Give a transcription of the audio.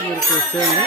మీరు కూర్చోండి